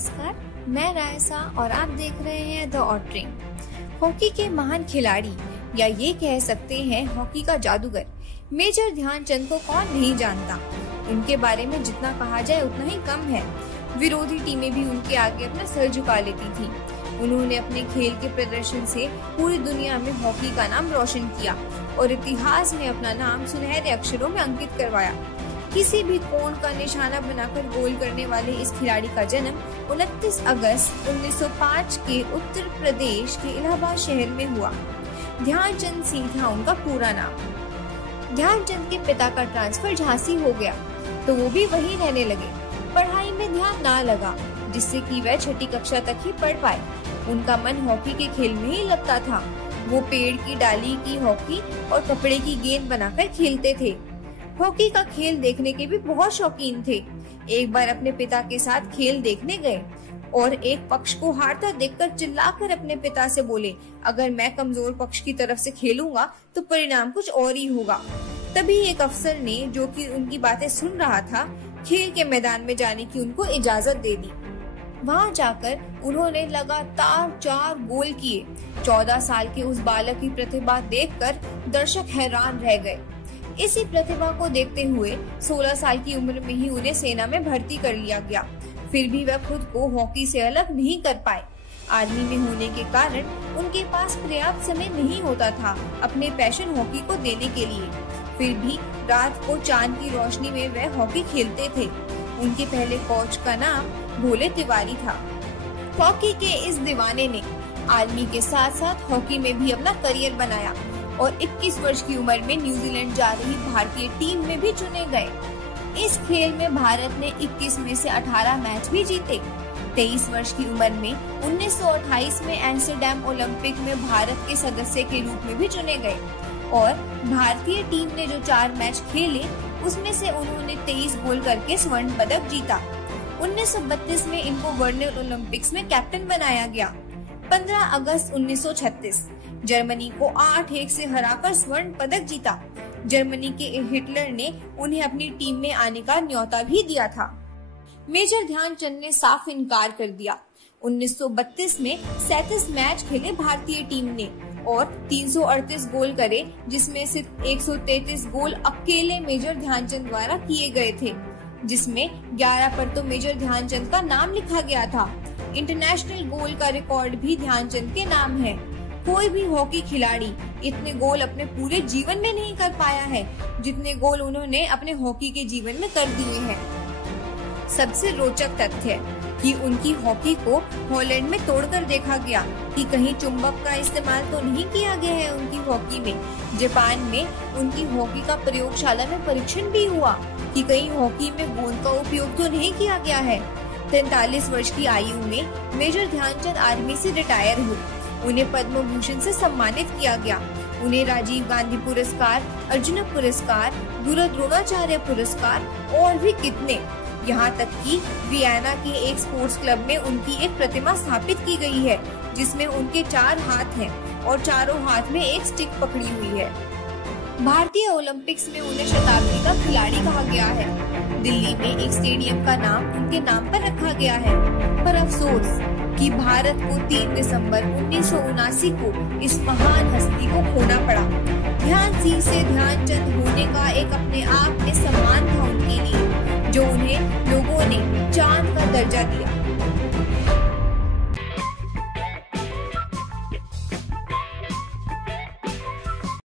नमस्कार, मैं रायसा और आप देख रहे हैं द ऑटरिंग। हॉकी के महान खिलाड़ी या ये कह सकते हैं हॉकी का जादूगर मेजर ध्यानचंद को कौन नहीं जानता। उनके बारे में जितना कहा जाए उतना ही कम है। विरोधी टीमें भी उनके आगे अपना सर झुका लेती थी। उन्होंने अपने खेल के प्रदर्शन से पूरी दुनिया में हॉकी का नाम रोशन किया और इतिहास में अपना नाम सुनहरे अक्षरों में अंकित करवाया। किसी भी कोण का निशाना बनाकर गोल करने वाले इस खिलाड़ी का जन्म 29 अगस्त 1905 के उत्तर प्रदेश के इलाहाबाद शहर में हुआ। ध्यानचंद सिंह था उनका पूरा नाम। ध्यानचंद के पिता का ट्रांसफर झांसी हो गया तो वो भी वहीं रहने लगे। पढ़ाई में ध्यान ना लगा जिससे कि वह छठी कक्षा तक ही पढ़ पाए। उनका मन हॉकी के खेल में ही लगता था। वो पेड़ की डाली की हॉकी और कपड़े की गेंद बनाकर खेलते थे। हॉकी का खेल देखने के भी बहुत शौकीन थे। एक बार अपने पिता के साथ खेल देखने गए और एक पक्ष को हारता देखकर चिल्लाकर अपने पिता से बोले, अगर मैं कमजोर पक्ष की तरफ से खेलूंगा तो परिणाम कुछ और ही होगा। तभी एक अफसर ने, जो कि उनकी बातें सुन रहा था, खेल के मैदान में जाने की उनको इजाजत दे दी। वहां जाकर उन्होंने लगातार 4 गोल किए। 14 साल के उस बालक की प्रतिभा देखकर दर्शक हैरान रह गए। इसी प्रतिभा को देखते हुए 16 साल की उम्र में ही उन्हें सेना में भर्ती कर लिया गया। फिर भी वह खुद को हॉकी से अलग नहीं कर पाए। आर्मी में होने के कारण उनके पास पर्याप्त समय नहीं होता था अपने पैशन हॉकी को देने के लिए। फिर भी रात को चांद की रोशनी में वह हॉकी खेलते थे। उनके पहले कोच का नाम भोले तिवारी था। हॉकी के इस दीवाने ने आर्मी के साथ साथ हॉकी में भी अपना करियर बनाया और 21 वर्ष की उम्र में न्यूजीलैंड जा रही भारतीय टीम में भी चुने गए। इस खेल में भारत ने 21 में से 18 मैच भी जीते। 23 वर्ष की उम्र में 1928 में एम्स्टर्डम ओलंपिक में भारत के सदस्य के रूप में भी चुने गए और भारतीय टीम ने जो 4 मैच खेले उसमें से उन्होंने 23 गोल करके स्वर्ण पदक जीता। 1932 में इनको वर्ल्ड ओलंपिक्स में कैप्टन बनाया गया। 15 अगस्त 1936 जर्मनी को 8-1 से हराकर स्वर्ण पदक जीता। जर्मनी के हिटलर ने उन्हें अपनी टीम में आने का न्योता भी दिया था। मेजर ध्यानचंद ने साफ इनकार कर दिया। 1932 में 37 मैच खेले भारतीय टीम ने और 338 गोल करे, जिसमें से 133 गोल अकेले मेजर ध्यानचंद द्वारा किए गए थे, जिसमें 11 पर तो मेजर ध्यानचंद का नाम लिखा गया था। इंटरनेशनल गोल का रिकॉर्ड भी ध्यानचंद के नाम है। कोई भी हॉकी खिलाड़ी इतने गोल अपने पूरे जीवन में नहीं कर पाया है जितने गोल उन्होंने अपने हॉकी के जीवन में कर दिए हैं। सबसे रोचक तथ्य कि उनकी हॉकी को हॉलैंड में तोड़कर देखा गया कि कहीं चुंबक का इस्तेमाल तो नहीं किया गया है उनकी हॉकी में। जापान में उनकी हॉकी का प्रयोगशाला में परीक्षण भी हुआ कि कहीं हॉकी में गेंद का उपयोग तो नहीं किया गया है। 43 वर्ष की आयु में मेजर ध्यानचंद आर्मी से रिटायर हुए। उन्हें पद्म भूषण से सम्मानित किया गया। उन्हें राजीव गांधी पुरस्कार, अर्जुन पुरस्कार, गुरु द्रोणाचार्य पुरस्कार और भी कितने, यहाँ तक कि वियना के एक स्पोर्ट्स क्लब में उनकी एक प्रतिमा स्थापित की गई है जिसमें उनके 4 हाथ हैं और चारों हाथ में एक स्टिक पकड़ी हुई है। भारतीय ओलंपिक्स में उन्हें शताब्दी का खिलाड़ी कहा गया है। दिल्ली में एक स्टेडियम का नाम उनके नाम पर रखा गया है, पर अफसोस कि भारत को 3 दिसंबर 1979 को इस महान हस्ती को खोना पड़ा। ध्यान सिंह से ध्यानचंद होने का एक अपने आप में सम्मान था उनके लिए, जो उन्हें लोगों ने चांद का दर्जा दिया।